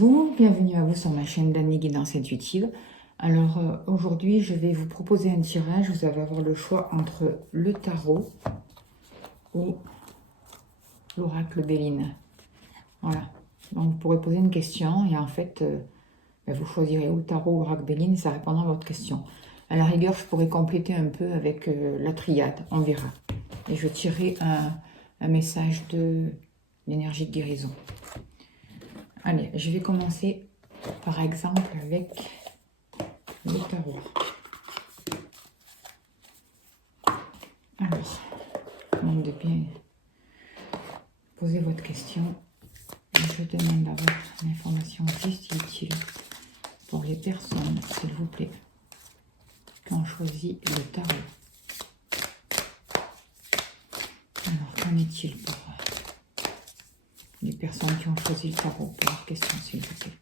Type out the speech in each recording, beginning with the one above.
Bonjour, bienvenue à vous sur ma chaîne d'Annie Guidance Intuitive. Alors aujourd'hui je vais vous proposer un tirage. Vous allez avoir le choix entre le tarot ou l'oracle Béline. Voilà, donc vous pourrez poser une question et en fait vous choisirez ou le tarot ou l'oracle Béline, ça répondra à votre question. À la rigueur je pourrais compléter un peu avec la triade, on verra. Et je tirerai un message de l'énergie de guérison. Allez, je vais commencer par exemple avec le tarot. Alors, demande de bien poser votre question. Je demande d'avoir l'information juste et utile pour les personnes, s'il vous plaît, qui ont choisi le tarot. Alors, qu'en est-il pour les personnes qui ont choisi le tarot pour leurs questions, s'il vous plaît?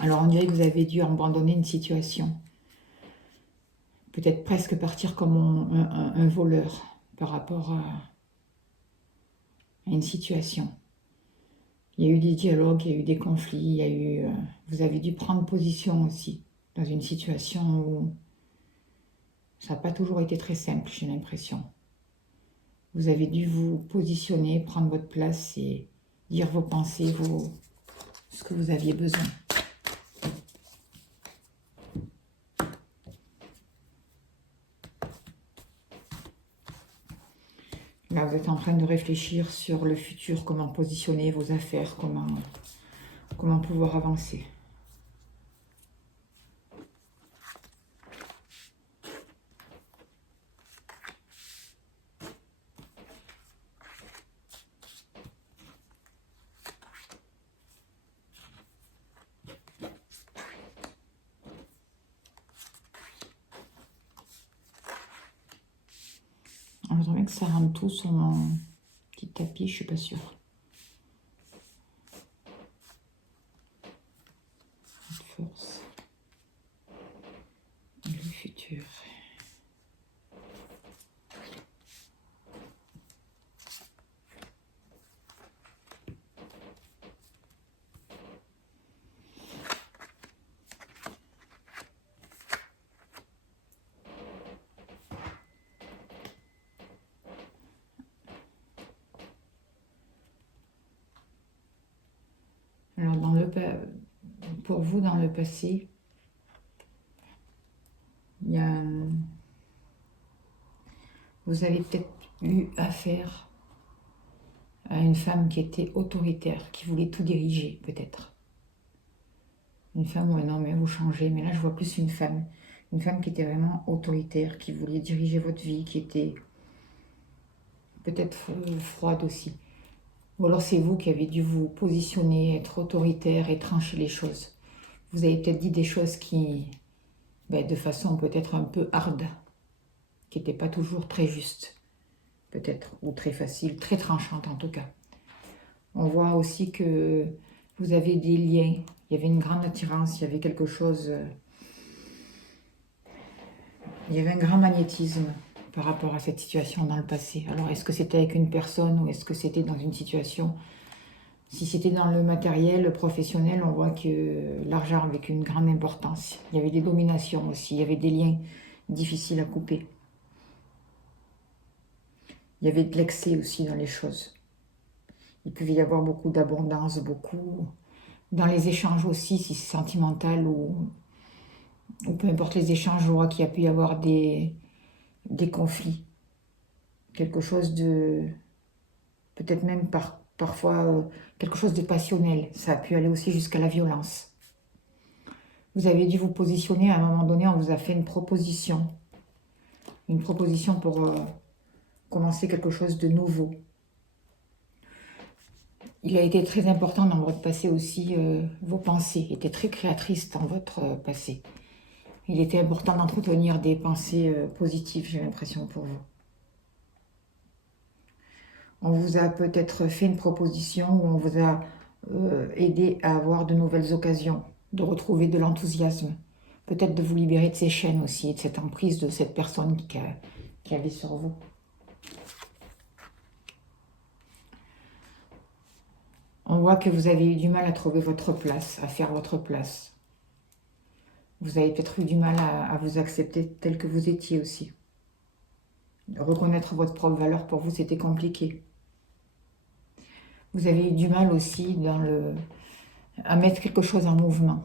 Alors, on dirait que vous avez dû abandonner une situation. Peut-être presque partir comme un voleur par rapport à une situation. Il y a eu des dialogues, il y a eu des conflits, il y a eu, vous avez dû prendre position aussi dans une situation où ça n'a pas toujours été très simple, j'ai l'impression. Vous avez dû vous positionner, prendre votre place et dire vos pensées, ce que vous aviez besoin. Là, vous êtes en train de réfléchir sur le futur, comment positionner vos affaires, comment pouvoir avancer. Je voudrais que ça rentre tout sur mon petit tapis, je suis pas sûre. Force. Le futur. Alors, pour vous, dans le passé, vous avez peut-être eu affaire à une femme qui était autoritaire, qui voulait tout diriger, peut-être. Une femme ou un homme, vous changez, mais là, je vois plus une femme. Une femme qui était vraiment autoritaire, qui voulait diriger votre vie, qui était peut-être froide aussi. Ou alors c'est vous qui avez dû vous positionner, être autoritaire et trancher les choses. Vous avez peut-être dit des choses qui, de façon peut-être un peu hard, qui n'étaient pas toujours très justes, peut-être, ou très faciles, très tranchantes en tout cas. On voit aussi que vous avez des liens, il y avait une grande attirance, il y avait quelque chose, il y avait un grand magnétisme par rapport à cette situation dans le passé. Alors est-ce que c'était avec une personne ou est-ce que c'était dans une situation? Si c'était dans le matériel, le professionnel, on voit que l'argent avec une grande importance. Il y avait des dominations aussi, il y avait des liens difficiles à couper. Il y avait de l'excès aussi dans les choses. Il pouvait y avoir beaucoup d'abondance, beaucoup dans les échanges aussi, si c'est sentimental ou peu importe les échanges, je vois qu'il y a pu y avoir des conflits. Quelque chose de, peut-être même parfois quelque chose de passionnel. Ça a pu aller aussi jusqu'à la violence. Vous avez dû vous positionner, à un moment donné, on vous a fait une proposition. Une proposition pour commencer quelque chose de nouveau. Il a été très important dans votre passé aussi, vos pensées étaient très créatrices dans votre passé. Il était important d'entretenir des pensées positives, j'ai l'impression, pour vous. On vous a peut-être fait une proposition où on vous a aidé à avoir de nouvelles occasions, de retrouver de l'enthousiasme, peut-être de vous libérer de ces chaînes aussi, de cette emprise de cette personne qui avait sur vous. On voit que vous avez eu du mal à trouver votre place, à faire votre place. Vous avez peut-être eu du mal à vous accepter tel que vous étiez aussi. Reconnaître votre propre valeur, pour vous, c'était compliqué. Vous avez eu du mal aussi à mettre quelque chose en mouvement.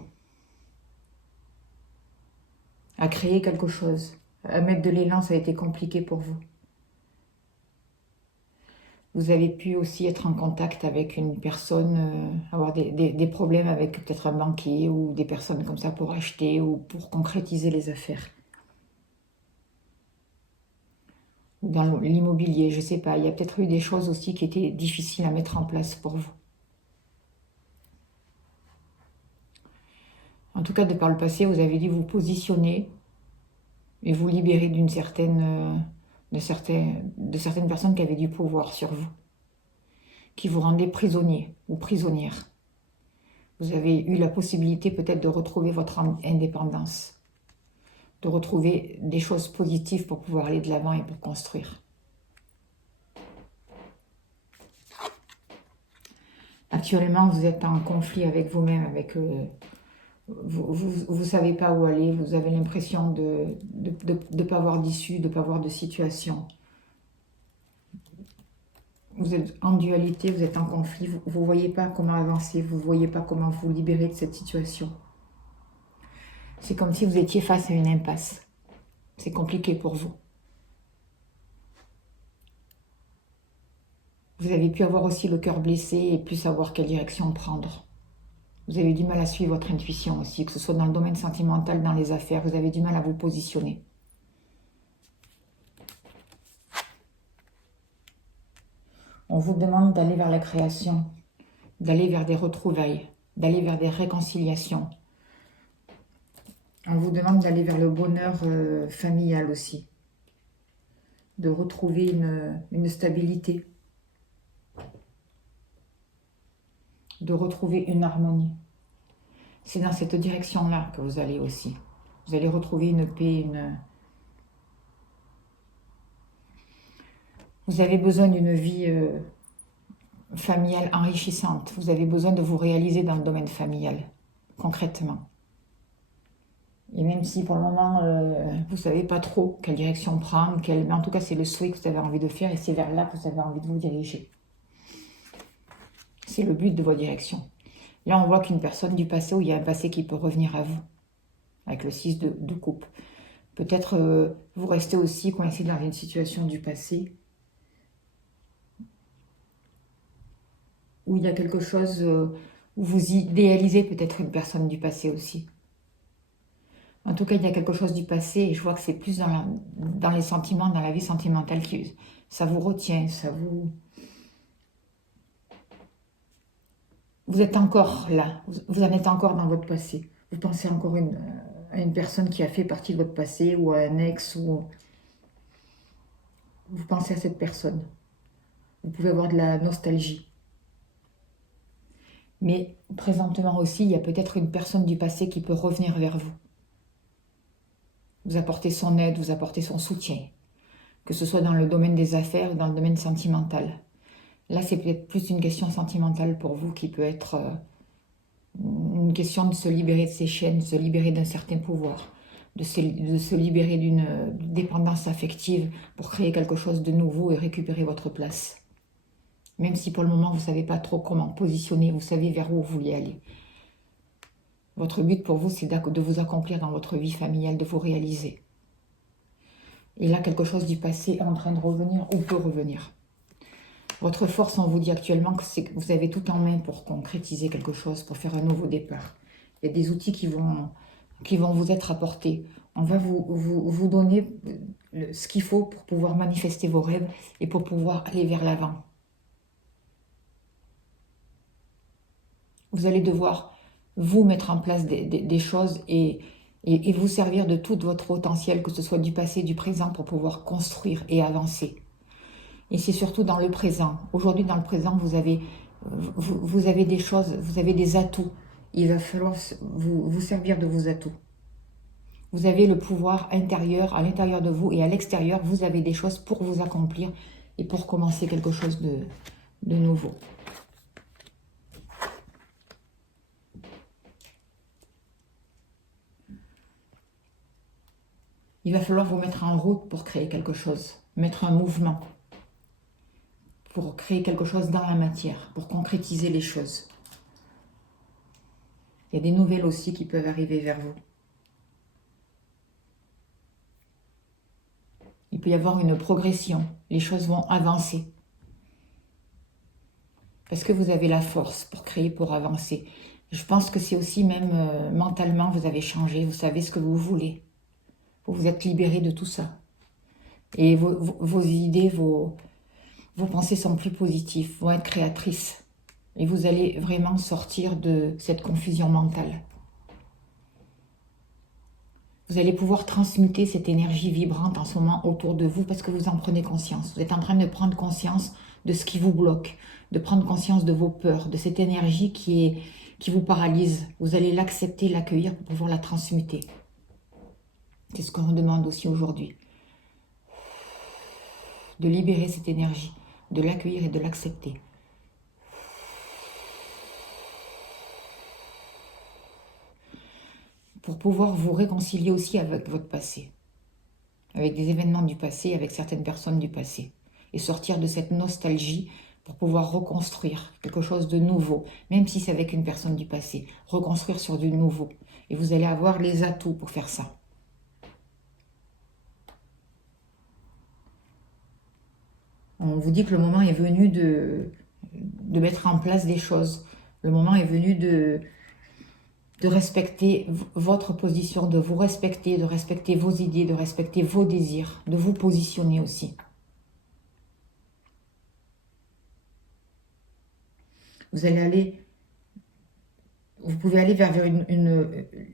À créer quelque chose. À mettre de l'élan, ça a été compliqué pour vous. Vous avez pu aussi être en contact avec une personne, avoir des problèmes avec peut-être un banquier ou des personnes comme ça pour acheter ou pour concrétiser les affaires. Ou dans l'immobilier, je ne sais pas. Il y a peut-être eu des choses aussi qui étaient difficiles à mettre en place pour vous. En tout cas, de par le passé, vous avez dû vous positionner et vous libérer de certaines personnes qui avaient du pouvoir sur vous, qui vous rendaient prisonnier ou prisonnière. Vous avez eu la possibilité peut-être de retrouver votre indépendance, de retrouver des choses positives pour pouvoir aller de l'avant et pour construire. Actuellement, vous êtes en conflit avec vous-même, avec vous ne savez pas où aller, vous avez l'impression de ne pas avoir d'issue, de ne pas avoir de situation. Vous êtes en dualité, vous êtes en conflit, vous ne voyez pas comment avancer, vous ne voyez pas comment vous libérer de cette situation. C'est comme si vous étiez face à une impasse. C'est compliqué pour vous. Vous avez pu avoir aussi le cœur blessé et plus savoir quelle direction prendre. Vous avez du mal à suivre votre intuition aussi, que ce soit dans le domaine sentimental, dans les affaires, vous avez du mal à vous positionner. On vous demande d'aller vers la création, d'aller vers des retrouvailles, d'aller vers des réconciliations. On vous demande d'aller vers le bonheur familial aussi, de retrouver une stabilité, de retrouver une harmonie. C'est dans cette direction-là que vous allez aussi. Vous allez retrouver une paix, Vous avez besoin d'une vie familiale enrichissante. Vous avez besoin de vous réaliser dans le domaine familial, concrètement. Et même si pour le moment, vous ne savez pas trop quelle direction prendre, mais en tout cas, c'est le souhait que vous avez envie de faire et c'est vers là que vous avez envie de vous diriger. C'est le but de votre direction. Là, on voit qu'une personne du passé, où il y a un passé qui peut revenir à vous, avec le 6 de coupe. Peut-être vous restez aussi coincé dans une situation du passé, où il y a quelque chose, où vous idéalisez peut-être une personne du passé aussi. En tout cas, il y a quelque chose du passé et je vois que c'est plus dans les sentiments, dans la vie sentimentale, ça vous retient, Vous êtes encore là, vous en êtes encore dans votre passé. Vous pensez encore à une personne qui a fait partie de votre passé ou à un ex, ou vous pensez à cette personne. Vous pouvez avoir de la nostalgie. Mais présentement aussi, il y a peut-être une personne du passé qui peut revenir vers vous. Vous apporter son aide, vous apporter son soutien. Que ce soit dans le domaine des affaires ou dans le domaine sentimental. Là, c'est peut-être plus une question sentimentale pour vous qui peut être une question de se libérer de ses chaînes, de se libérer d'un certain pouvoir, de se libérer d'une dépendance affective pour créer quelque chose de nouveau et récupérer votre place. Même si pour le moment, vous ne savez pas trop comment positionner, vous savez vers où vous voulez aller. Votre but pour vous, c'est de vous accomplir dans votre vie familiale, de vous réaliser. Et là, quelque chose du passé est en train de revenir ou peut revenir. Votre force, on vous dit actuellement que vous avez tout en main pour concrétiser quelque chose, pour faire un nouveau départ. Il y a des outils qui vont vous être apportés. On va vous donner ce qu'il faut pour pouvoir manifester vos rêves et pour pouvoir aller vers l'avant. Vous allez devoir vous mettre en place des choses et vous servir de tout votre potentiel, que ce soit du passé, du présent, pour pouvoir construire et avancer. Et c'est surtout dans le présent. Aujourd'hui, dans le présent, vous avez des choses, vous avez des atouts. Il va falloir vous servir de vos atouts. Vous avez le pouvoir intérieur, à l'intérieur de vous, et à l'extérieur, vous avez des choses pour vous accomplir et pour commencer quelque chose de nouveau. Il va falloir vous mettre en route pour créer quelque chose, mettre un mouvement, pour créer quelque chose dans la matière, pour concrétiser les choses. Il y a des nouvelles aussi qui peuvent arriver vers vous. Il peut y avoir une progression, les choses vont avancer. Parce que vous avez la force pour créer, pour avancer. Je pense que c'est aussi même mentalement, vous avez changé, vous savez ce que vous voulez. Vous vous êtes libéré de tout ça. Et vos idées, vos pensées sont plus positives, vont être créatrices. Et vous allez vraiment sortir de cette confusion mentale. Vous allez pouvoir transmuter cette énergie vibrante en ce moment autour de vous parce que vous en prenez conscience. Vous êtes en train de prendre conscience de ce qui vous bloque, de prendre conscience de vos peurs, de cette énergie qui vous paralyse. Vous allez l'accepter, l'accueillir pour pouvoir la transmuter. C'est ce qu'on demande aussi aujourd'hui. De libérer cette énergie, de l'accueillir et de l'accepter. Pour pouvoir vous réconcilier aussi avec votre passé. Avec des événements du passé, avec certaines personnes du passé. Et sortir de cette nostalgie pour pouvoir reconstruire quelque chose de nouveau, même si c'est avec une personne du passé. Reconstruire sur du nouveau. Et vous allez avoir les atouts pour faire ça. On vous dit que le moment est venu de mettre en place des choses. Le moment est venu de respecter votre position, de vous respecter, de respecter vos idées, de respecter vos désirs, de vous positionner aussi. Vous pouvez aller vers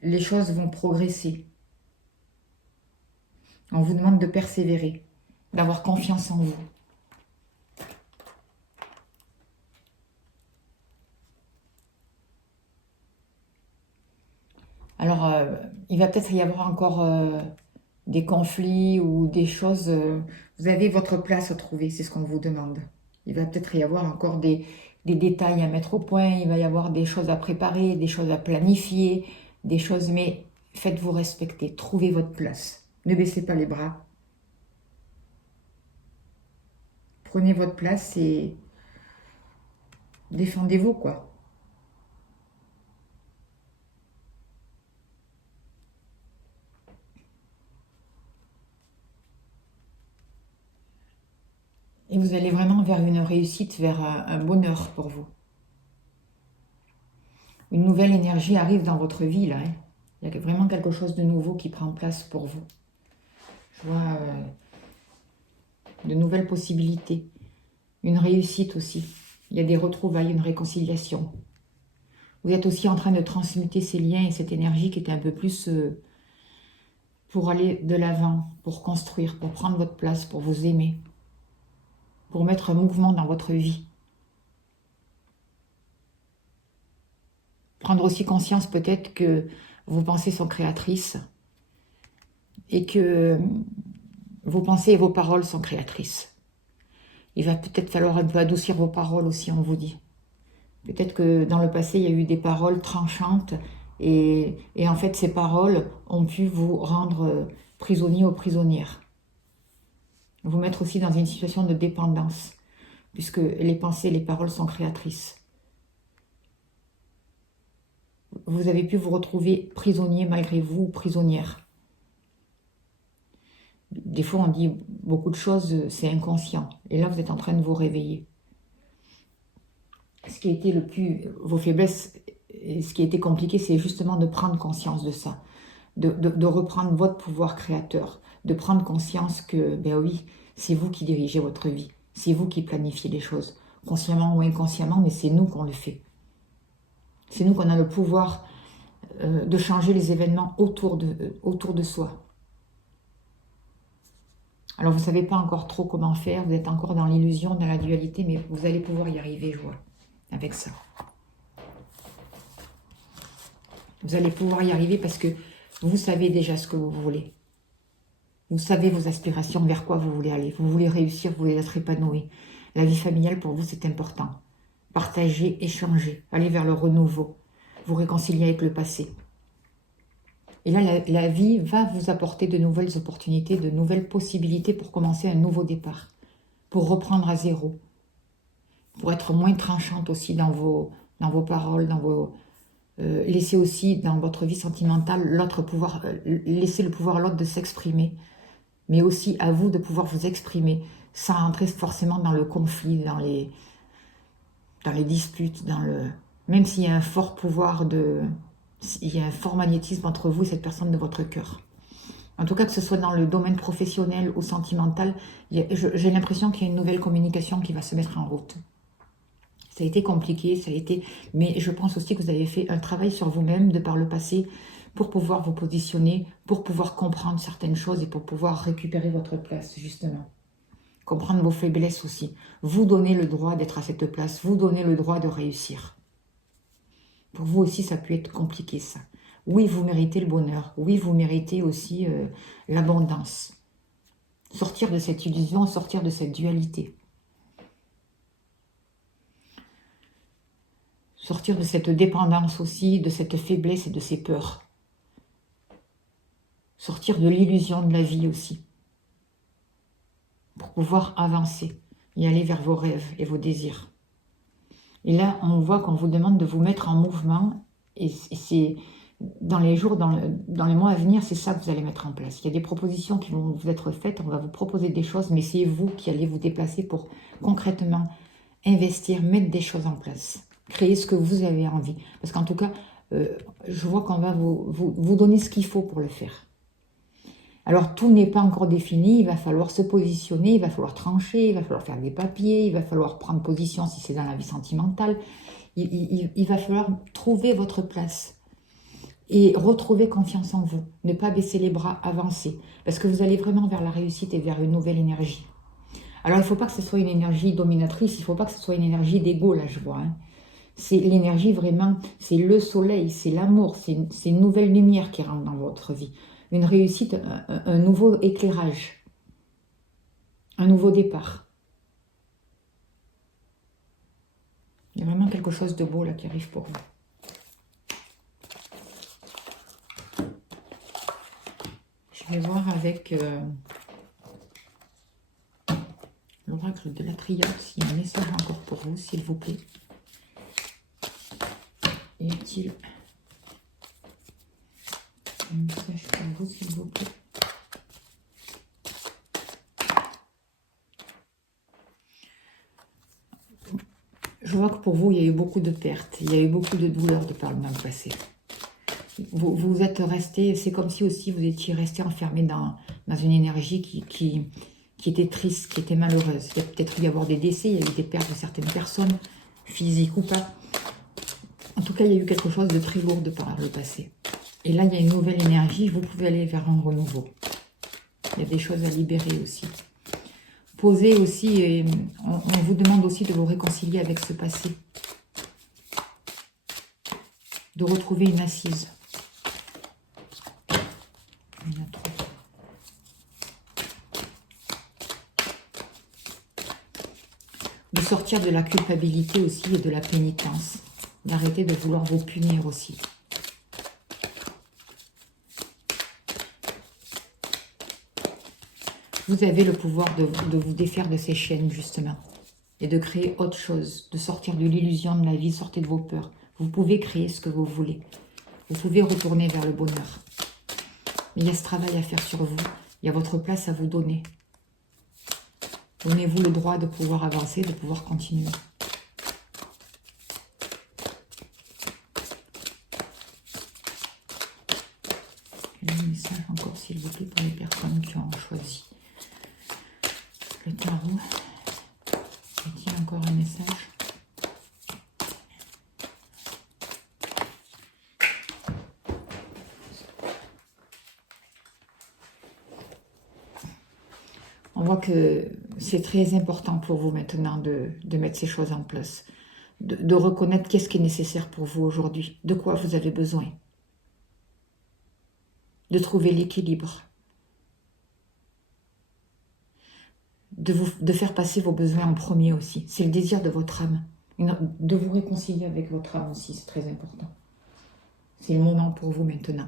les choses vont progresser. On vous demande de persévérer, d'avoir confiance en vous. Alors, il va peut-être y avoir encore des conflits ou des choses. Vous avez votre place à trouver, c'est ce qu'on vous demande. Il va peut-être y avoir encore des détails à mettre au point, il va y avoir des choses à préparer, des choses à planifier, des choses, mais faites-vous respecter, trouvez votre place. Ne baissez pas les bras. Prenez votre place et défendez-vous, quoi. Et vous allez vraiment vers une réussite, vers un bonheur pour vous. Une nouvelle énergie arrive dans votre vie, là. Hein. Il y a vraiment quelque chose de nouveau qui prend place pour vous. Je vois de nouvelles possibilités. Une réussite aussi. Il y a des retrouvailles, une réconciliation. Vous êtes aussi en train de transmuter ces liens et cette énergie qui est un peu plus pour aller de l'avant, pour construire, pour prendre votre place, pour vous aimer, pour mettre un mouvement dans votre vie. Prendre aussi conscience peut-être que vos pensées sont créatrices et que vos pensées et vos paroles sont créatrices. Il va peut-être falloir un peu adoucir vos paroles aussi, on vous dit. Peut-être que dans le passé, il y a eu des paroles tranchantes et en fait, ces paroles ont pu vous rendre prisonnier ou prisonnière. Vous mettre aussi dans une situation de dépendance, puisque les pensées et les paroles sont créatrices. Vous avez pu vous retrouver prisonnier malgré vous, prisonnière. Des fois, on dit beaucoup de choses, c'est inconscient. Et là, vous êtes en train de vous réveiller. Ce qui a été vos faiblesses, et ce qui a été compliqué, c'est justement de prendre conscience de ça. De reprendre votre pouvoir créateur. De prendre conscience que, ben oui, c'est vous qui dirigez votre vie. C'est vous qui planifiez les choses. Consciemment ou inconsciemment, mais c'est nous qu'on le fait. C'est nous qu'on a le pouvoir de changer les événements autour de soi. Alors vous ne savez pas encore trop comment faire, vous êtes encore dans l'illusion, dans la dualité, mais vous allez pouvoir y arriver, je vois, avec ça. Vous allez pouvoir y arriver parce que vous savez déjà ce que vous voulez. Vous savez vos aspirations, vers quoi vous voulez aller. Vous voulez réussir, vous voulez être épanoui. La vie familiale, pour vous, c'est important. Partager, échanger, aller vers le renouveau. Vous réconcilier avec le passé. Et là, la vie va vous apporter de nouvelles opportunités, de nouvelles possibilités pour commencer un nouveau départ, pour reprendre à zéro, pour être moins tranchante aussi dans vos paroles, laisser aussi dans votre vie sentimentale l'autre pouvoir, laisser le pouvoir à l'autre de s'exprimer, mais aussi à vous de pouvoir vous exprimer sans rentrer forcément dans le conflit, dans les disputes, même s'il y a un fort pouvoir il y a un fort magnétisme entre vous et cette personne de votre cœur. En tout cas, que ce soit dans le domaine professionnel ou sentimental, j'ai l'impression qu'il y a une nouvelle communication qui va se mettre en route. Ça a été compliqué, mais je pense aussi que vous avez fait un travail sur vous-même de par le passé pour pouvoir vous positionner, pour pouvoir comprendre certaines choses et pour pouvoir récupérer votre place, justement. Comprendre vos faiblesses aussi. Vous donner le droit d'être à cette place, vous donner le droit de réussir. Pour vous aussi, ça peut être compliqué, ça. Oui, vous méritez le bonheur. Oui, vous méritez aussi l'abondance. Sortir de cette illusion, sortir de cette dualité. Sortir de cette dépendance aussi, de cette faiblesse et de ces peurs. Sortir de l'illusion de la vie aussi. Pour pouvoir avancer et aller vers vos rêves et vos désirs. Et là, on voit qu'on vous demande de vous mettre en mouvement. Et c'est dans les jours, dans les mois à venir, c'est ça que vous allez mettre en place. Il y a des propositions qui vont vous être faites. On va vous proposer des choses, mais c'est vous qui allez vous déplacer pour concrètement investir, mettre des choses en place. Créer ce que vous avez envie. Parce qu'en tout cas, je vois qu'on va vous donner ce qu'il faut pour le faire. Alors, tout n'est pas encore défini, il va falloir se positionner, il va falloir trancher, il va falloir faire des papiers, il va falloir prendre position si c'est dans la vie sentimentale. Il va falloir trouver votre place et retrouver confiance en vous. Ne pas baisser les bras, avancer. Parce que vous allez vraiment vers la réussite et vers une nouvelle énergie. Alors, il ne faut pas que ce soit une énergie dominatrice, il ne faut pas que ce soit une énergie d'ego, là, je vois. Hein. C'est l'énergie vraiment, c'est le soleil, c'est l'amour, c'est une nouvelle lumière qui rentre dans votre vie. Une réussite, un nouveau éclairage, un nouveau départ. Il y a vraiment quelque chose de beau là qui arrive pour vous. Je vais voir avec l'oracle de la triade s'il y a un message encore pour vous, s'il vous plaît. Y a-t-il un message pour vous, s'il vous plaît? Je vois que pour vous, il y a eu beaucoup de pertes, il y a eu beaucoup de douleurs de par le mal passé. Vous êtes resté, c'est comme si aussi vous étiez resté enfermé dans une énergie qui était triste, qui était malheureuse. Il y a peut-être eu y avoir des décès, il y a eu des pertes de certaines personnes, physiques ou pas. En tout cas, il y a eu quelque chose de très lourd de par le passé. Et là, il y a une nouvelle énergie, vous pouvez aller vers un renouveau. Il y a des choses à libérer aussi. Posez aussi, et on vous demande aussi de vous réconcilier avec ce passé. De retrouver une assise. Il y en a trop. De sortir de la culpabilité aussi et de la pénitence. D'arrêter de vouloir vous punir aussi. Vous avez le pouvoir de vous défaire de ces chaînes, justement. Et de créer autre chose. De sortir de l'illusion de la vie, sortez de vos peurs. Vous pouvez créer ce que vous voulez. Vous pouvez retourner vers le bonheur. Mais il y a ce travail à faire sur vous. Il y a votre place à vous donner. Donnez-vous le droit de pouvoir avancer, de pouvoir continuer. Un message encore, s'il vous plaît, pour les personnes qui ont choisi le tarot. Y a-t-il encore un message? On voit que c'est très important pour vous maintenant de mettre ces choses en place. De reconnaître qu'est-ce qui est nécessaire pour vous aujourd'hui. De quoi vous avez besoin. De trouver l'équilibre. De faire passer vos besoins en premier aussi. C'est le désir de votre âme. De vous réconcilier avec votre âme aussi, c'est très important. C'est le moment pour vous maintenant.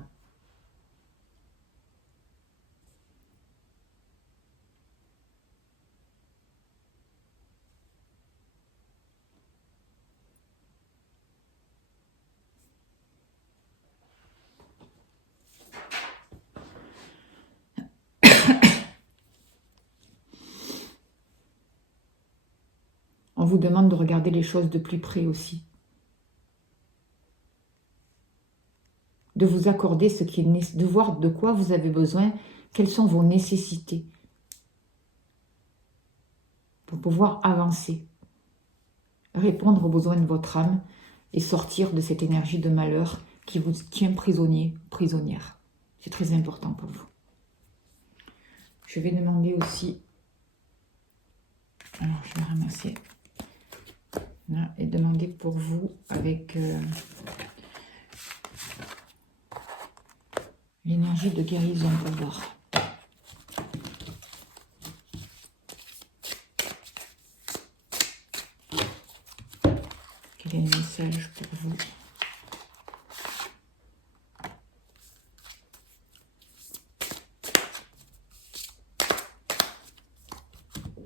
vous demande de regarder les choses de plus près aussi. De vous accorder ce qui est de voir de quoi vous avez besoin, quelles sont vos nécessités pour pouvoir avancer, répondre aux besoins de votre âme et sortir de cette énergie de malheur qui vous tient prisonnier, prisonnière. C'est très important pour vous. Je vais demander aussi, alors je vais ramasser là, et demander pour vous avec l'énergie de guérison pour voir. Quel est le message pour vous?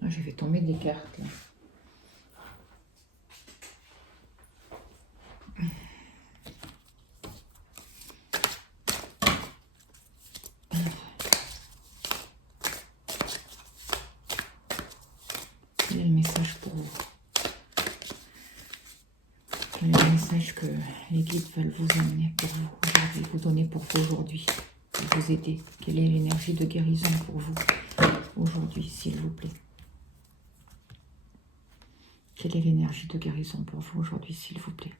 Ah, je vais tomber des cartes là. Quel est le message pour vous? Quel est le message que les guides veulent vous amener pour vous aujourd'hui, vous donner pour vous aujourd'hui, pour vous aider? Quelle est l'énergie de guérison pour vous aujourd'hui, s'il vous plaît? Quelle est l'énergie de guérison pour vous aujourd'hui, s'il vous plaît?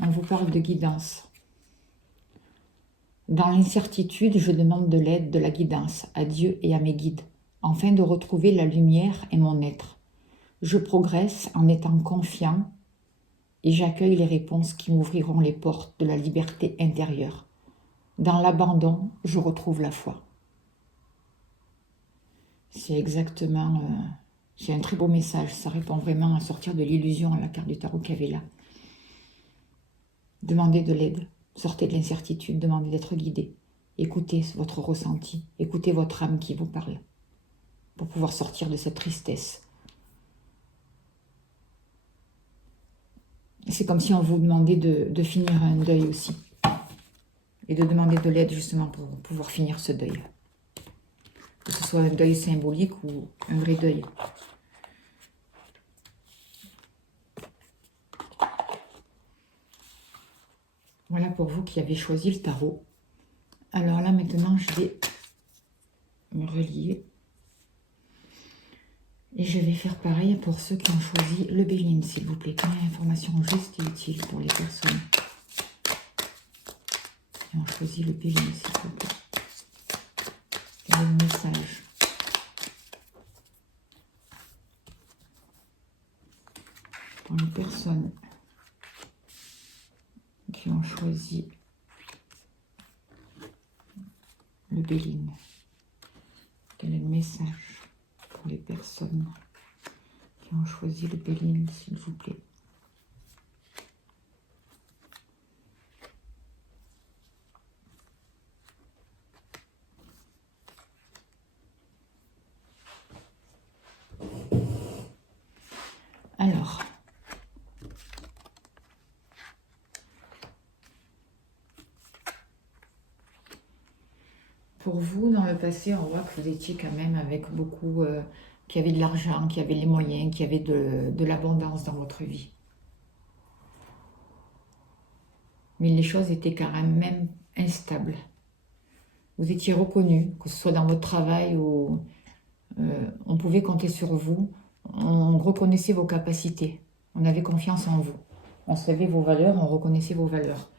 On vous parle de guidance. Dans l'incertitude, je demande de l'aide, de la guidance à Dieu et à mes guides, afin de retrouver la lumière et mon être. Je progresse en étant confiant et j'accueille les réponses qui m'ouvriront les portes de la liberté intérieure. Dans l'abandon, je retrouve la foi. C'est exactement... c'est un très beau message. Ça répond vraiment à sortir de l'illusion à la carte du tarot qu'il y avait là. Demandez de l'aide. Sortez de l'incertitude. Demandez d'être guidé. Écoutez votre ressenti. Écoutez votre âme qui vous parle. Pour pouvoir sortir de cette tristesse. C'est comme si on vous demandait de finir un deuil aussi. Et de demander de l'aide justement pour pouvoir finir ce deuil. Que ce soit un deuil symbolique ou un vrai deuil. Voilà pour vous qui avez choisi le tarot. Alors là maintenant je vais me relier. Et je vais faire pareil pour ceux qui ont choisi le Béline, s'il vous plaît. Quelle est l'information juste et utile pour les personnes qui ont choisi le Béline, s'il vous plaît? Quel est le message pour les personnes qui ont choisi le Béline? Quel est le message pour les personnes qui ont choisi le Béline, s'il vous plaît? Alors, pour vous, dans le passé, on voit que vous étiez quand même avec beaucoup, qui avaient de l'argent, qui avaient les moyens, qui avaient de l'abondance dans votre vie. Mais les choses étaient quand même instables. Vous étiez reconnu, que ce soit dans votre travail ou on pouvait compter sur vous. On reconnaissait vos capacités. On avait confiance en vous. On savait vos valeurs, on reconnaissait vos valeurs.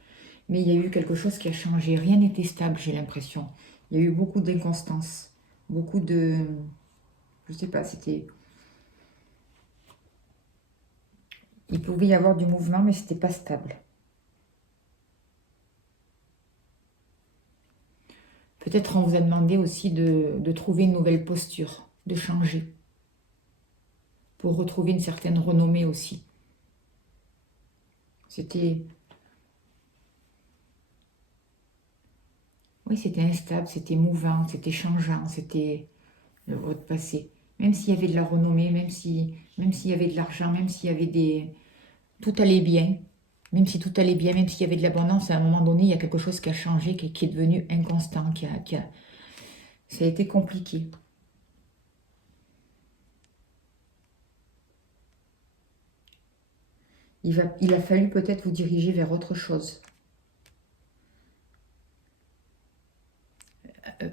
Mais il y a eu quelque chose qui a changé. Rien n'était stable, j'ai l'impression. Il y a eu beaucoup d'inconstance. Beaucoup de... Je sais pas, c'était... Il pouvait y avoir du mouvement, mais c'était pas stable. Peut-être on vous a demandé aussi de trouver une nouvelle posture, de changer. Pour retrouver une certaine renommée aussi. C'était... Oui, c'était instable, c'était mouvant, c'était changeant, c'était votre passé. Même s'il y avait de la renommée, même s'il y avait de l'argent, même s'il y avait des... Tout allait bien, même si tout allait bien, même s'il y avait de l'abondance, à un moment donné, il y a quelque chose qui a changé, qui est devenu inconstant, Ça a été compliqué. il a fallu peut-être vous diriger vers autre chose.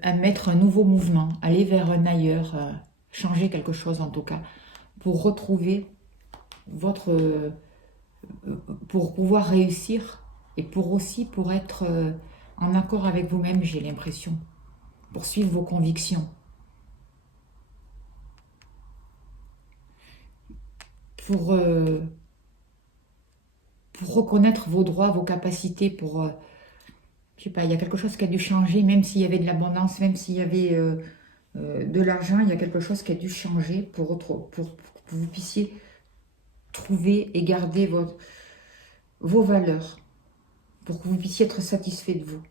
À mettre un nouveau mouvement, aller vers un ailleurs, changer quelque chose en tout cas, pour retrouver votre... pour pouvoir réussir et pour être en accord avec vous-même, j'ai l'impression, pour suivre vos convictions. Pour reconnaître vos droits, vos capacités, je sais pas, il y a quelque chose qui a dû changer, même s'il y avait de l'abondance, même s'il y avait de l'argent, il y a quelque chose qui a dû changer pour que vous puissiez trouver et garder vos valeurs, pour que vous puissiez être satisfait de vous,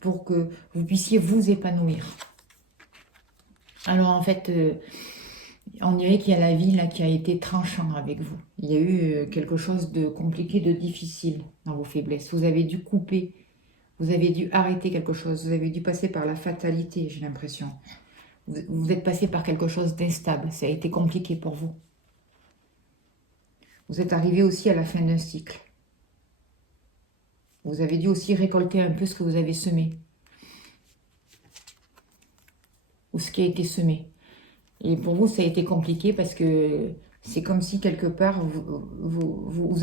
pour que vous puissiez vous épanouir. Alors en fait, on dirait qu'il y a la vie là qui a été tranchant avec vous. Il y a eu quelque chose de compliqué, de difficile dans vos faiblesses. Vous avez dû couper, vous avez dû arrêter quelque chose, vous avez dû passer par la fatalité, j'ai l'impression. Vous êtes passé par quelque chose d'instable, ça a été compliqué pour vous. Vous êtes arrivé aussi à la fin d'un cycle. Vous avez dû aussi récolter un peu ce que vous avez semé. Ou ce qui a été semé. Et pour vous, ça a été compliqué parce que c'est comme si quelque part, vous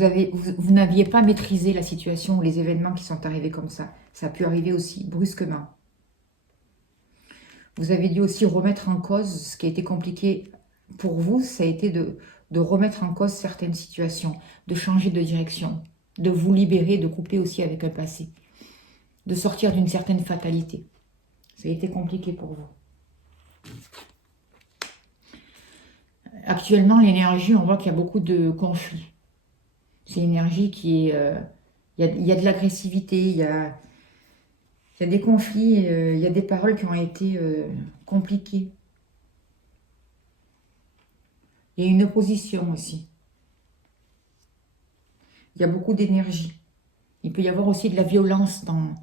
n'aviez pas maîtrisé la situation ou les événements qui sont arrivés comme ça. Ça a pu arriver aussi brusquement. Vous avez dû aussi remettre en cause ce qui a été compliqué pour vous, ça a été de remettre en cause certaines situations, de changer de direction, de vous libérer, de couper aussi avec un passé, de sortir d'une certaine fatalité. Ça a été compliqué pour vous. Actuellement, l'énergie, on voit qu'il y a beaucoup de conflits. C'est une énergie qui est... il y a de l'agressivité, il y a des conflits, il y a des paroles qui ont été compliquées. Il y a une opposition aussi. Il y a beaucoup d'énergie. Il peut y avoir aussi de la violence dans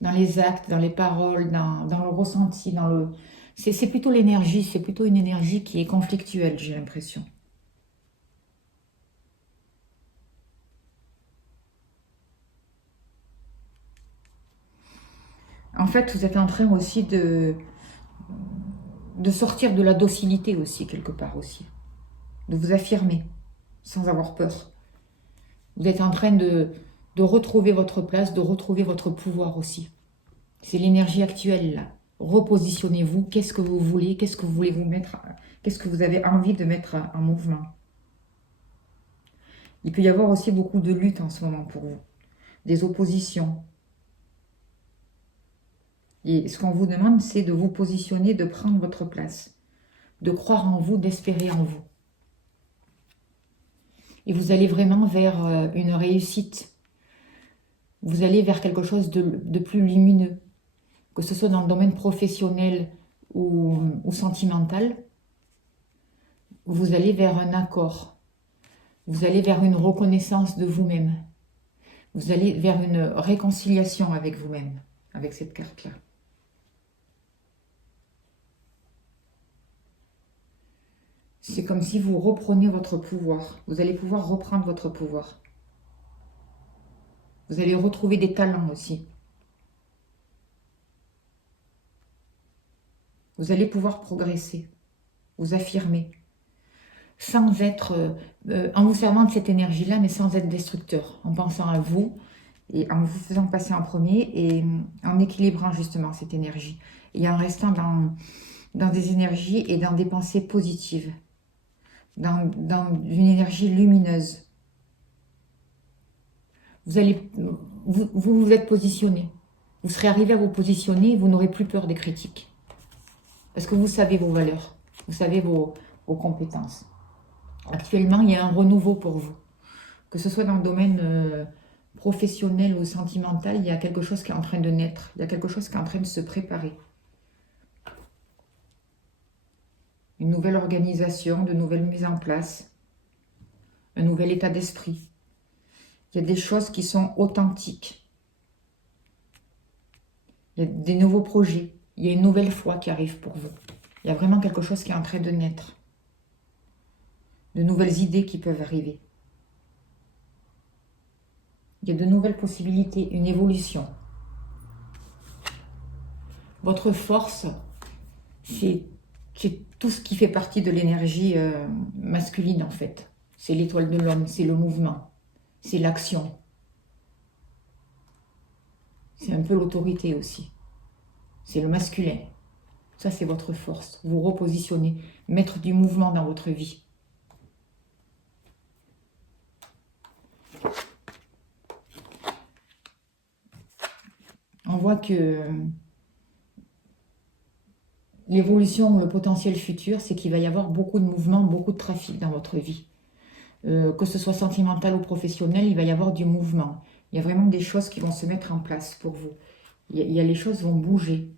les actes, dans les paroles, dans le ressenti, dans le... C'est plutôt l'énergie, c'est plutôt une énergie qui est conflictuelle, j'ai l'impression. En fait, vous êtes en train aussi de sortir de la docilité aussi, quelque part aussi. De vous affirmer, sans avoir peur. Vous êtes en train de retrouver votre place, de retrouver votre pouvoir aussi. C'est l'énergie actuelle, là. Repositionnez-vous, qu'est-ce que vous voulez, qu'est-ce que vous voulez vous mettre, qu'est-ce que vous avez envie de mettre en mouvement. Il peut y avoir aussi beaucoup de luttes en ce moment pour vous, des oppositions. Et ce qu'on vous demande, c'est de vous positionner, de prendre votre place, de croire en vous, d'espérer en vous. Et vous allez vraiment vers une réussite. Vous allez vers quelque chose de plus lumineux, que ce soit dans le domaine professionnel ou sentimental. Vous allez vers un accord. Vous allez vers une reconnaissance de vous-même. Vous allez vers une réconciliation avec vous-même, avec cette carte-là. C'est comme si vous repreniez votre pouvoir. Vous allez pouvoir reprendre votre pouvoir. Vous allez retrouver des talents aussi. Vous allez pouvoir progresser, vous affirmer, sans être, en vous servant de cette énergie-là, mais sans être destructeur, en pensant à vous et en vous faisant passer en premier et en équilibrant justement cette énergie et en restant dans des énergies et dans des pensées positives, dans une énergie lumineuse. Vous êtes positionné. Vous serez arrivé à vous positionner et vous n'aurez plus peur des critiques. Parce que vous savez vos valeurs, vous savez vos compétences. Actuellement, il y a un renouveau pour vous. Que ce soit dans le domaine professionnel ou sentimental, il y a quelque chose qui est en train de naître. Il y a quelque chose qui est en train de se préparer. Une nouvelle organisation, de nouvelles mises en place. Un nouvel état d'esprit. Il y a des choses qui sont authentiques. Il y a des nouveaux projets. Il y a une nouvelle foi qui arrive pour vous. Il y a vraiment quelque chose qui est en train de naître. de nouvelles idées qui peuvent arriver. Il y a de nouvelles possibilités, une évolution. Votre force, c'est tout ce qui fait partie de l'énergie masculine en fait. C'est l'étoile de l'homme, c'est le mouvement, c'est l'action. C'est un peu l'autorité aussi. C'est le masculin. Ça, c'est votre force. Vous repositionnez, mettre du mouvement dans votre vie. On voit que l'évolution, le potentiel futur, c'est qu'il va y avoir beaucoup de mouvements, beaucoup de trafic dans votre vie. Que ce soit sentimental ou professionnel, il va y avoir du mouvement. Il y a vraiment des choses qui vont se mettre en place pour vous. Les choses vont bouger.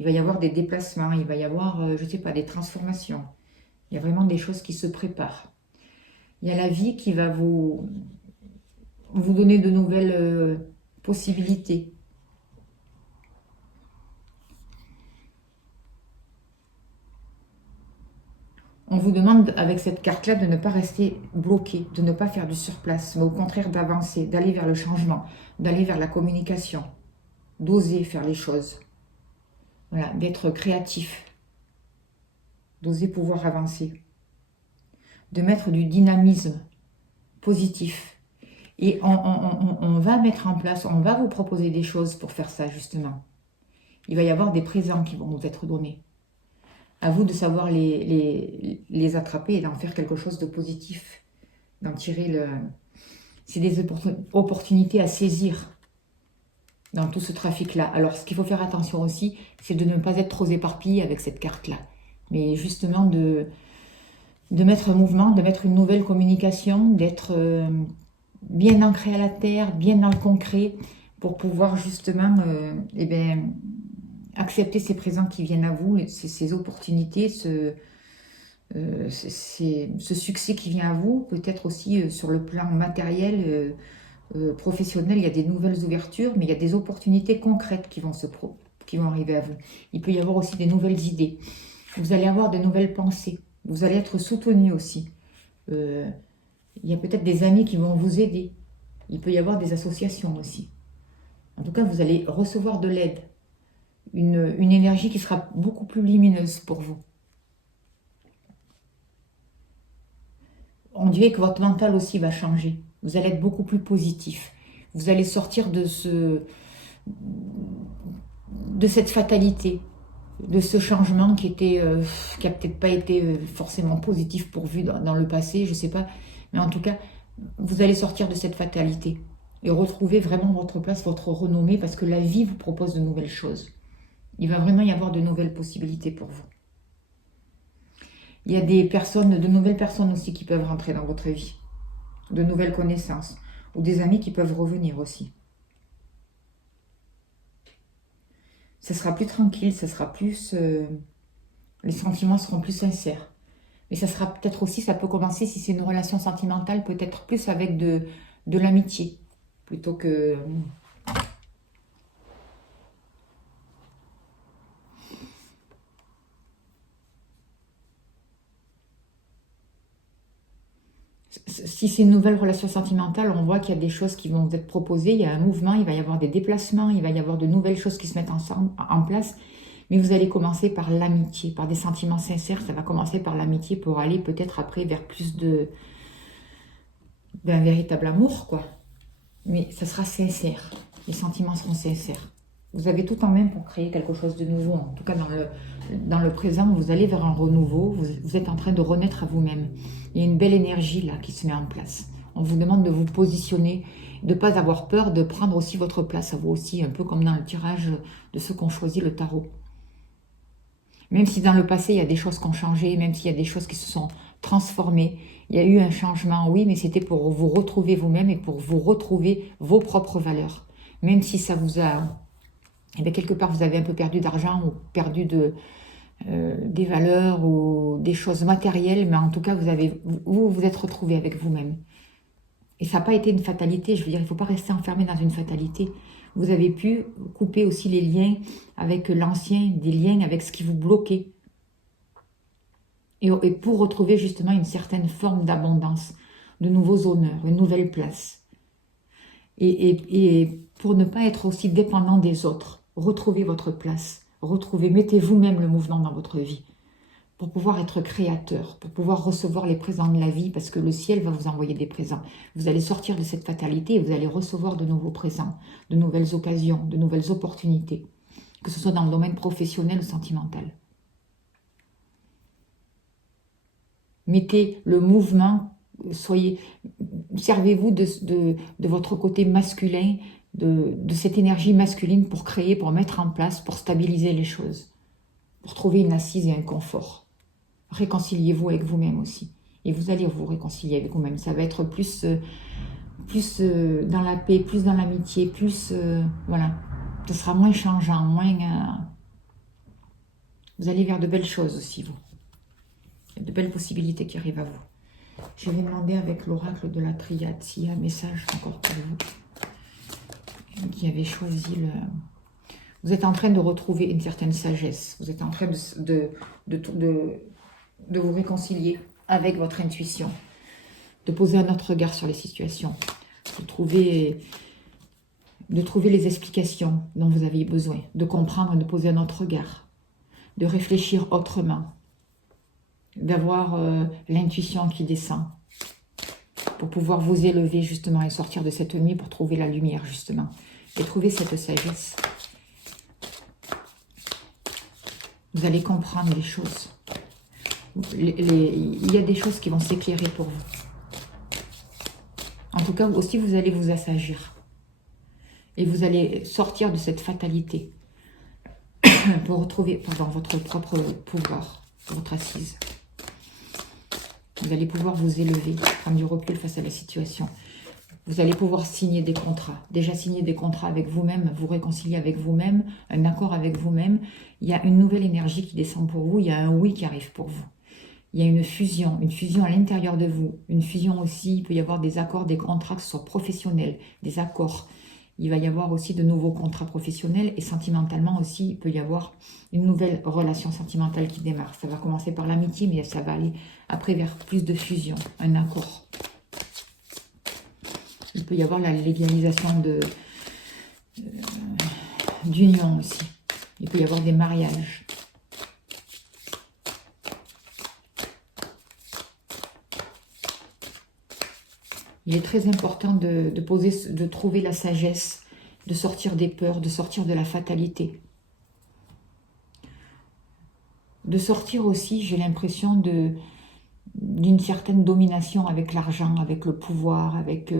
Il va y avoir des déplacements, il va y avoir, je ne sais pas, des transformations. Il y a vraiment des choses qui se préparent. Il y a la vie qui va vous donner de nouvelles possibilités. On vous demande avec cette carte-là de ne pas rester bloqué, de ne pas faire du surplace, mais au contraire d'avancer, d'aller vers le changement, d'aller vers la communication, d'oser faire les choses. Voilà, d'être créatif, d'oser pouvoir avancer, de mettre du dynamisme positif. Et on va mettre en place, on va vous proposer des choses pour faire ça justement. Il va y avoir des présents qui vont vous être donnés. À vous de savoir les attraper et d'en faire quelque chose de positif, d'en tirer le... C'est des opportunités à saisir dans tout ce trafic-là. Alors, ce qu'il faut faire attention aussi, c'est de ne pas être trop éparpillé avec cette carte-là. Mais justement, de mettre un mouvement, de mettre une nouvelle communication, d'être bien ancré à la terre, bien dans le concret, pour pouvoir justement accepter ces présents qui viennent à vous, ces opportunités, ce succès qui vient à vous, peut-être aussi sur le plan matériel, professionnel, il y a des nouvelles ouvertures, mais il y a des opportunités concrètes qui vont arriver à vous. Il peut y avoir aussi des nouvelles idées. Vous allez avoir de nouvelles pensées. Vous allez être soutenu aussi. Il y a peut-être des amis qui vont vous aider. Il peut y avoir des associations aussi. En tout cas, vous allez recevoir de l'aide. Une énergie qui sera beaucoup plus lumineuse pour vous. On dirait que votre mental aussi va changer. Vous allez être beaucoup plus positif. Vous allez sortir de cette fatalité, de ce changement qui a peut-être pas été forcément positif pour vous dans le passé, je ne sais pas. Mais en tout cas, vous allez sortir de cette fatalité et retrouver vraiment votre place, votre renommée, parce que la vie vous propose de nouvelles choses. Il va vraiment y avoir de nouvelles possibilités pour vous. Il y a de nouvelles personnes aussi qui peuvent rentrer dans votre vie, de nouvelles connaissances, ou des amis qui peuvent revenir aussi. Ça sera plus tranquille, ça sera plus... les sentiments seront plus sincères. Mais ça sera peut-être aussi, ça peut commencer, si c'est une relation sentimentale, peut-être plus avec de l'amitié, plutôt que... Si c'est une nouvelle relation sentimentale, on voit qu'il y a des choses qui vont vous être proposées, il y a un mouvement, il va y avoir des déplacements, il va y avoir de nouvelles choses qui se mettent en place, mais vous allez commencer par l'amitié, par des sentiments sincères, ça va commencer par l'amitié pour aller peut-être après vers plus d'un véritable amour, quoi. Mais ça sera sincère, les sentiments seront sincères. Vous avez tout en main pour créer quelque chose de nouveau. En tout cas, dans le présent, vous allez vers un renouveau. Vous êtes en train de renaître à vous-même. Il y a une belle énergie là qui se met en place. On vous demande de vous positionner, de ne pas avoir peur, de prendre aussi votre place à vous aussi, un peu comme dans le tirage de ceux qui ont choisi le tarot. Même si dans le passé, il y a des choses qui ont changé, même s'il y a des choses qui se sont transformées, il y a eu un changement, oui, mais c'était pour vous retrouver vous-même et pour vous retrouver vos propres valeurs. Même si ça vous a... Eh bien, quelque part, vous avez un peu perdu d'argent ou perdu des valeurs ou des choses matérielles, mais en tout cas, vous êtes retrouvé avec vous-même. Et ça n'a pas été une fatalité, je veux dire, il ne faut pas rester enfermé dans une fatalité. Vous avez pu couper aussi les liens avec l'ancien, des liens avec ce qui vous bloquait. et pour retrouver justement une certaine forme d'abondance, de nouveaux honneurs, une nouvelle place. Et pour ne pas être aussi dépendant des autres, retrouvez votre place, mettez vous-même le mouvement dans votre vie, pour pouvoir être créateur, pour pouvoir recevoir les présents de la vie, parce que le ciel va vous envoyer des présents. Vous allez sortir de cette fatalité et vous allez recevoir de nouveaux présents, de nouvelles occasions, de nouvelles opportunités, que ce soit dans le domaine professionnel ou sentimental. Mettez le mouvement, servez-vous de votre côté masculin, de cette énergie masculine pour créer, pour mettre en place, pour stabiliser les choses, pour trouver une assise et un confort. Réconciliez-vous avec vous-même aussi. Et vous allez vous réconcilier avec vous-même. Ça va être plus dans la paix, plus dans l'amitié, voilà. Ce sera moins changeant, moins... Vous allez vers de belles choses aussi, vous. Il y a de belles possibilités qui arrivent à vous. Je vais demander avec l'oracle de la triade s'il y a un message encore pour vous qui avez choisi le... Vous êtes en train de retrouver une certaine sagesse. Vous êtes en train de vous réconcilier avec votre intuition, de poser un autre regard sur les situations, de trouver les explications dont vous aviez besoin, de comprendre et de poser un autre regard, de réfléchir autrement, d'avoir l'intuition qui descend pour pouvoir vous élever justement et sortir de cette nuit pour trouver la lumière justement et trouver cette sagesse. Vous allez comprendre les choses. Il y a des choses qui vont s'éclairer pour vous. En tout cas, aussi, vous allez vous assagir. Et vous allez sortir de cette fatalité pour retrouver votre propre pouvoir, votre assise. Vous allez pouvoir vous élever, prendre du recul face à la situation. Vous allez pouvoir signer des contrats. Déjà signer des contrats avec vous-même, vous réconcilier avec vous-même, un accord avec vous-même. Il y a une nouvelle énergie qui descend pour vous, il y a un oui qui arrive pour vous. Il y a une fusion à l'intérieur de vous. Une fusion aussi, il peut y avoir des accords, des contrats, que ce soit professionnels, des accords. Il va y avoir aussi de nouveaux contrats professionnels et sentimentalement aussi, il peut y avoir une nouvelle relation sentimentale qui démarre. Ça va commencer par l'amitié, mais ça va aller après vers plus de fusion, un accord. Il peut y avoir la légalisation d'union aussi. Il peut y avoir des mariages. Il est très important de trouver la sagesse, de sortir des peurs, de sortir de la fatalité. De sortir aussi, j'ai l'impression, d'une certaine domination avec l'argent, avec le pouvoir, avec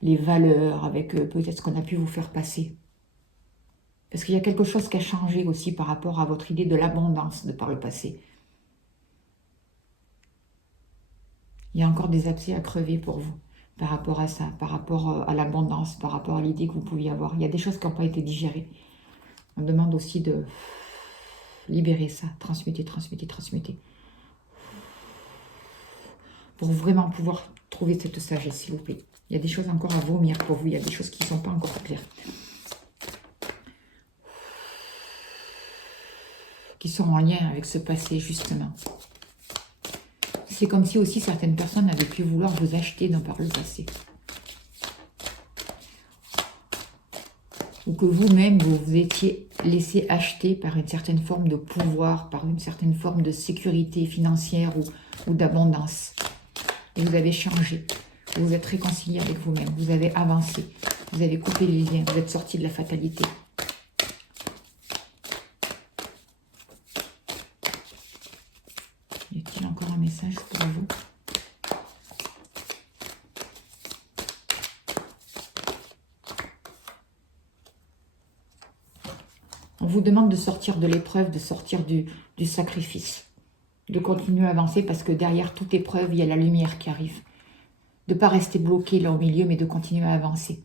les valeurs, avec peut-être ce qu'on a pu vous faire passer. Parce qu'il y a quelque chose qui a changé aussi par rapport à votre idée de l'abondance de par le passé. Il y a encore des abcès à crever pour vous par rapport à ça, par rapport à l'abondance, par rapport à l'idée que vous pouviez avoir. Il y a des choses qui n'ont pas été digérées. On demande aussi de libérer ça, transmuter. Pour vraiment pouvoir trouver cette sagesse, s'il vous plaît. Il y a des choses encore à vomir pour vous, il y a des choses qui ne sont pas encore claires. Qui sont en lien avec ce passé, justement. C'est comme si aussi certaines personnes avaient pu vouloir vous acheter par le passé. Ou que vous-même, vous vous étiez laissé acheter par une certaine forme de pouvoir, par une certaine forme de sécurité financière ou d'abondance. Et vous avez changé. Vous vous êtes réconcilié avec vous-même. Vous avez avancé. Vous avez coupé les liens. Vous êtes sorti de la fatalité. Y a-t-il encore un message pour vous? On vous demande de sortir de l'épreuve, de sortir du sacrifice, de continuer à avancer parce que derrière toute épreuve, il y a la lumière qui arrive. De ne pas rester bloqué là au milieu, mais de continuer à avancer.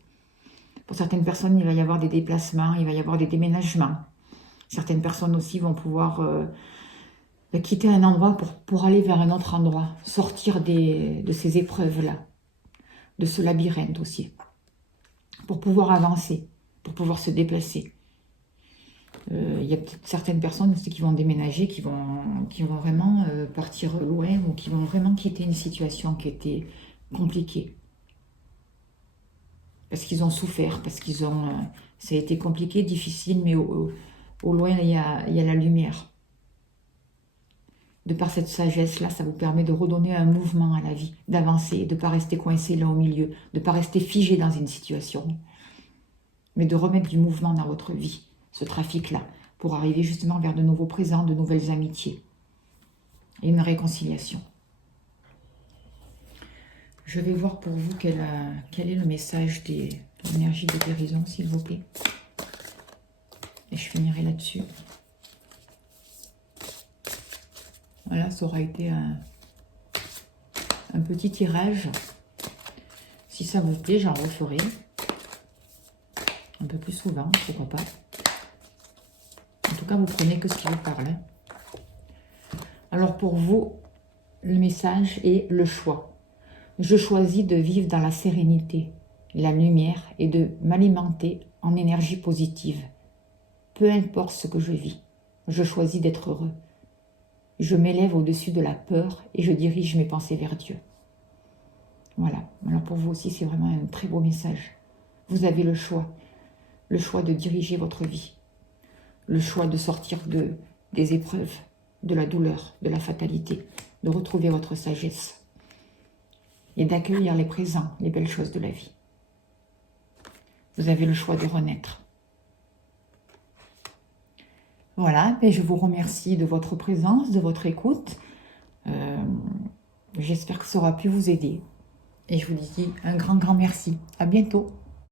Pour certaines personnes, il va y avoir des déplacements, il va y avoir des déménagements. Certaines personnes aussi vont pouvoir quitter un endroit pour aller vers un autre endroit, sortir de ces épreuves-là, de ce labyrinthe aussi, pour pouvoir avancer, pour pouvoir se déplacer. Il y a peut-être certaines personnes aussi qui vont déménager, qui vont vraiment partir loin ou qui vont vraiment quitter une situation qui était compliquée. Parce qu'ils ont souffert, parce qu'ils ont... ça a été compliqué, difficile, mais au loin, il y a la lumière. De par cette sagesse-là, ça vous permet de redonner un mouvement à la vie, d'avancer, de ne pas rester coincé là au milieu, de ne pas rester figé dans une situation, mais de remettre du mouvement dans votre vie, ce trafic-là, pour arriver justement vers de nouveaux présents, de nouvelles amitiés et une réconciliation. Je vais voir pour vous quel est le message de l'énergie de guérison, s'il vous plaît. Et je finirai là-dessus. Voilà, ça aura été un petit tirage. Si ça vous plaît, j'en referai. Un peu plus souvent, pourquoi pas. En tout cas, vous prenez que ce qui vous parle. Alors pour vous, le message est le choix. Je choisis de vivre dans la sérénité, la lumière et de m'alimenter en énergie positive. Peu importe ce que je vis, je choisis d'être heureux. Je m'élève au-dessus de la peur et je dirige mes pensées vers Dieu. Voilà. Alors pour vous aussi, c'est vraiment un très beau message. Vous avez le choix de diriger votre vie, le choix de sortir des épreuves, de la douleur, de la fatalité, de retrouver votre sagesse et d'accueillir les présents, les belles choses de la vie. Vous avez le choix de renaître. Voilà, et je vous remercie de votre présence, de votre écoute. J'espère que ça aura pu vous aider. Et je vous dis un grand merci. À bientôt.